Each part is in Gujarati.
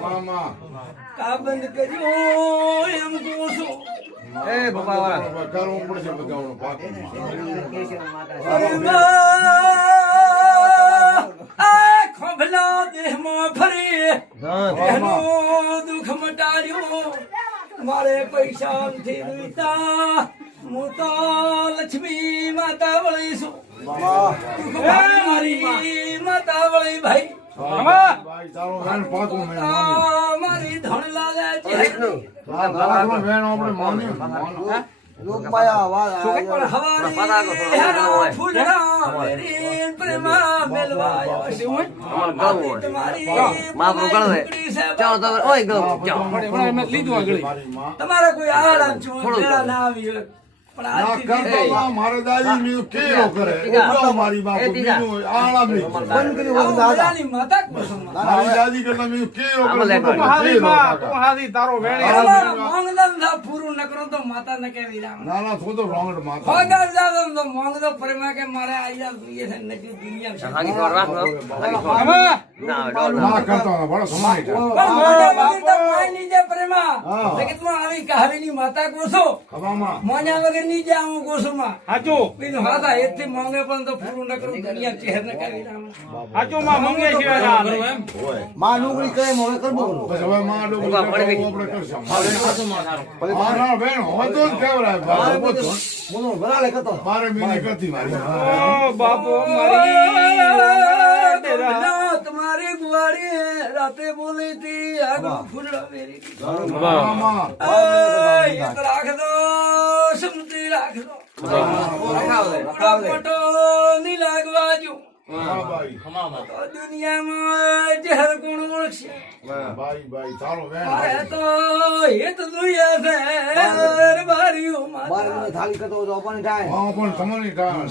મામા કા બંધ કર્યો એમ છું એ બાપા વાળા કરવું પડશે બધાનું પાકું આ ખોભલા દેહમાં ફરી એનું દુઃખ મટાડ્યું મારે પૈસા નથી જોઈતા હું તો લક્ષ્મી માતા વળીશું મારી માતા વળી ભાઈ. મારી ધણ લાલે છે હવારી હેરા ફૂલડા મેરી પ્રેમા મેલવા આવ્યો છે. અમારે ગળું હોય તમારી માપનું ગળું હોય ટુકડી છે ચાલો તમે ઓય ગળું ચાલો મારી માં. તમારે કોઈ આરામ છો ના આવી ના માં મારે દાદી બીજું કરે. મારી માં બીજું આરામ નહીં કરે. આવું મેળાની માતા મારી દાદી કરતા બીજું કેરો કરે આમાં લેખો. ઉભરો કેરો કાકા. મોંગદન ના પૂરું ન તો માતા ને કેવી રામ? ના ના તો રોંગડ માતા. હોગા જાદો તો મોંગદો પ્રેમા કે મારે આયા જોઈએ છે નકી દુનિયા છે. હાગી ખબર રાખો હાગી ખબર ના ડોલ ના ના. કરતો ના બડો પણ મોજા વગર તો જે પ્રેમા. હા. જગતમાં આવી કહાવીની માતા કોસો ખવામાં મોજા વગર નહીં જે આવું કોસોમાં બીજું હાથા એથી માંગે પણ તો પૂરું ન કરું દુનિયા ચહેર ન કરી રામ હોયમાં નોકરી કરે કરવું બસ હવે માં પડી આપણે કરશું મારા બેન હોય તો જ કેવડાય બાપુ તો બોલો ભરાલે કરતો મારે મીની કરતી મારી ઓ ના, તમારી રાતે બોલી હતી આગળ ફૂલડા આ, એક રાખ દો સમજી રાખ દો મોટો નહીં લાગવા જો હા ભાઈ. તો. દુનિયામાં જહર કોણ ઓળખશે. ભાઈ ભાઈ તારો બેન મારે તો હિત દુનિયા છે બારીઓ કરતો પણ થાય. પણ તમને કારણ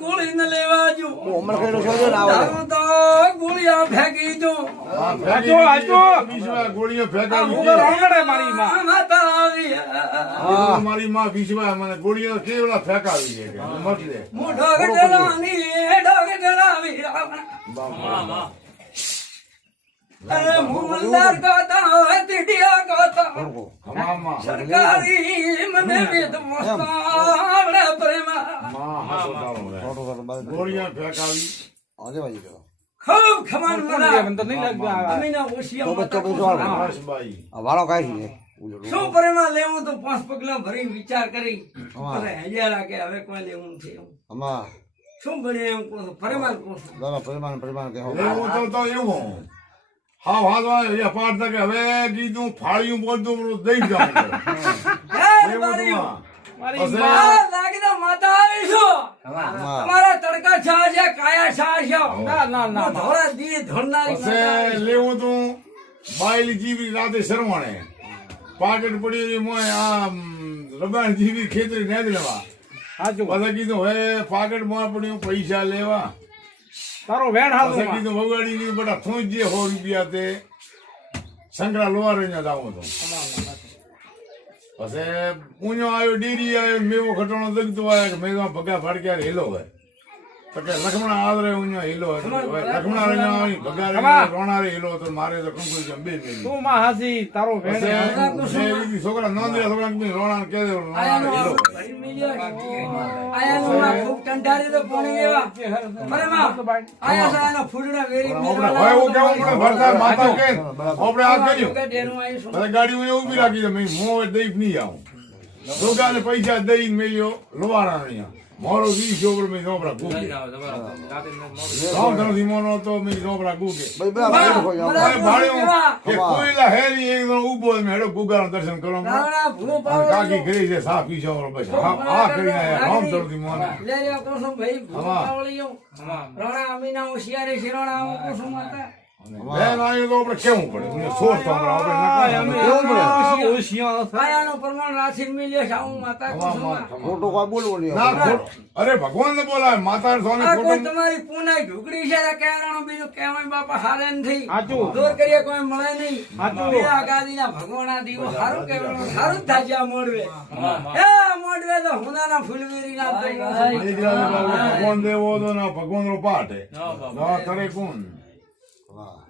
ગોળી ન લેવા જો. અમર ખેડો છો? જો ના આવે તો ગોળીયા ફેંકી જો. હા ફેંકી વિશ્વા ગોળીઓ ફેંકાવી માતા આવી. હા. મારી માં. બીજવા મને ગોળીઓ કેવડા ફેંકાવી છે મત લે. હું ઢોગ ડરાવી, ઢોગ ડરાવી રાવણ. અરે હું મલદાર તીડિયા કહતા. સરકારી મને વેદ મોસ્તા ગોળીઓ ફેંકાવી આજે વાજી કરો ખૂબ ખમાન મના અમીના ઓશિયા તો બચ્ચો માતા બેસો બસ ભાઈ. આ વાળો કાઈ છે? શું પ્રેમા લેવું તો પાંચ પગલા ભરી વિચાર કરી. અરે હજારા કે હવે કોઈ લેવું છે અમા શું બને એમ કહો છો? પ્રેમા કહો દાદા પરિમાણ પરિમાણ કે હો. તો તો એવું હા. હાલ એ પાડ તકે હવે કીધું ફાળ્યું બોલતું દઈ જાવ હે. મારી. આ માતા આવી છું આમાં તમારા તડકા છા ધોળા દી ધોળનારી. લેવું તું. બાયલી જીવી રાતે શરવાણે. પાકેટ પડી મોય આ રબાણ જીવી ખેતરી ને લેવા. લેવા પછી કીધું હવે પાકેટમાં પડ્યું પૈસા લેવા. તારો વેણ પછી કીધું વગાડી ની બધા થોઈ જે સો રૂપિયા તે. સંકરા લોવા અહીંયા જાવું તો. પછી પૂંજો આવ્યો ડેરી આવ્યો મેવો ખટાણો દગતો આવ્યો કે મેં ભગા ફાડક્યા હેલો હોય તો આદરે ઊંજો હેલો હતો. લખમણા રંગા આવી ભગા રોણારે હેલો હતો મારે તો કંકુ છે તું માં હાસી તારો છોકરા નોંધ્યા છોકરા રોણા કે દે આયાનો છે. આયાનો આ ખૂબ ટંટારી તો પોણી એવા. પ્રેમા, આયા છે આના વેરી આપણે મેળવા કેવું પડે ભરતા માતા કે આપણે આ કર્યું છું. હવે ગાડી હું ઊભી રાખી દે મેં મોં દઈ નહીં આવું. છોકરાને પૈસા દઈ મેલ્યો લોવારા અહીંયા. મારો વીસ ચોપડ મેં ચોપડા ગુકે રામ ધનથી મોનો હતો મેં ચોપડા ગુકે ભાઈ બરા ભાઈ કોઈ ભાડ્યો કેવા? કે કોઈલા હેરી એક ઊભો હતો, મેં હેડો ગુગાનું દર્શન કરવા રાવણા ભૂ અને પાવડો કાકી કરી છે સાફ પીછો બસ આ આ કરીને આયા રામ ધનથી મોને લે લે કુસુમ ભાઈ ભૂ હા. પાવળીઓ. રાણા અમીના હોશિયારી શિરોણા કુસુમ હતા બેન તો આપણે કેવું પડે મને તો આપણે આપણે અમે નકામું. કેવું પડે? આ હોશિયાર પ્રમાણ રાખી મિલ્યો છે માતા કુસુમા. કોઈ બોલવું નહીં ના. અરે ભગવાન ને બોલાય માતા તમારી પૂનાઈ ઢુકડી છે કહેવાનું બીજું કહેવાય બાપા હારે નથી દૂર કરીએ કોઈ મળે નહીં. બે આગાદીના ભગવાના દીવો સારું કહેવાનું સારું જ થાય આ મોડવે એ મોડવે તો હુનાના ફૂલવેરીના તો ભગવાન દેવો હતો ને ભગવાન નો પાઠ હે. ના કરે કોણ વાહ.